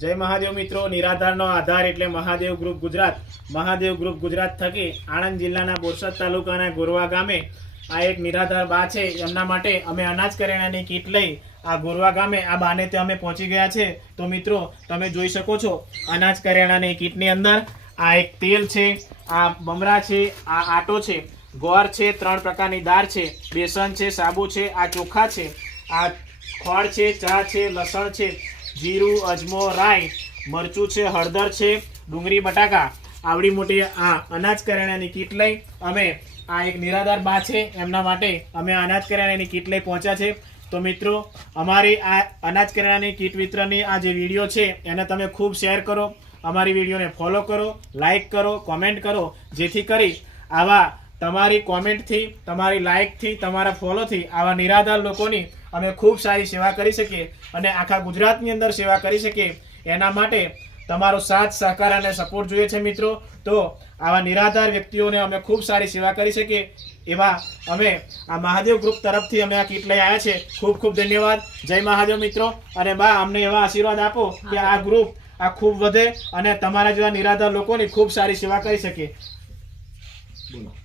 जय महादेव मित्रों। निराधारનો આધાર એટલે મહાદેવ ગ્રુપ ગુજરાત। મહાદેવ ગ્રુપ ગુજરાત થકી આણંદ જિલ્લાના બોરસદ તાલુકાના ગોરવા ગામે આ એક નિરાધાર બા છે, એમના માટે અમે અનાજ કરિયાણાની કીટ લઈ આ ગોરવા ગામે આ બાને તે અમે પહોંચી ગયા છે। તો મિત્રો તમે જોઈ શકો છો અનાજ કરિયાણાની કીટની અંદર આ એક તેલ છે, આ મમરા છે, આ આટો છે, ગોળ છે, 3 પ્રકારની દાળ છે, બેસન છે, સાબુ છે, આ ચોખા છે, આ ખોળ છે, ચા છે, લસણ છે, जीरू अजमो राई मरचू है, हळदर है, डूंगरी बटाका आवड़ी मोटी आ अनाज करियाणानी कीट लई अमे आ एक निराधार बा छे एमना माटे अमे अनाज करियाणानी कीट लई पहोंच्या छे। तो मित्रों अमारी आ अनाज करियाणानी कीट वितरणनी आ जे विडियो छे एने तमे खूब शेर करो, अमारी विडियो ने फॉलो करो, लाइक करो, कॉमेंट करो, जेथी करी आवा तमारी कॉमेंट थी, तमारी लाइक थी, तमारा फॉलो थी आवा निराधार लोकोनी अमे खूब सारी सेवा करी सकीए अने आखा गुजरातनी अंदर सेवा करी सकीए। एना माटे तमारो साथ सहकार अने सपोर्ट जोईए छे मित्रों। तो आवा निराधार व्यक्तिओने अमे खूब सारी सेवा करी सकीए एवा अमे आ महादेव ग्रुप तरफथी अमे आ कीट लई आव्या छे। खूब खूब धन्यवाद। जय महादेव मित्रों। अने बा अमने एवा आशीर्वाद आपो के आ ग्रुप आ खूब वधे अने तमारा जेवा निराधार लोकोनी खूब सारी सेवा करी सके। बोलो।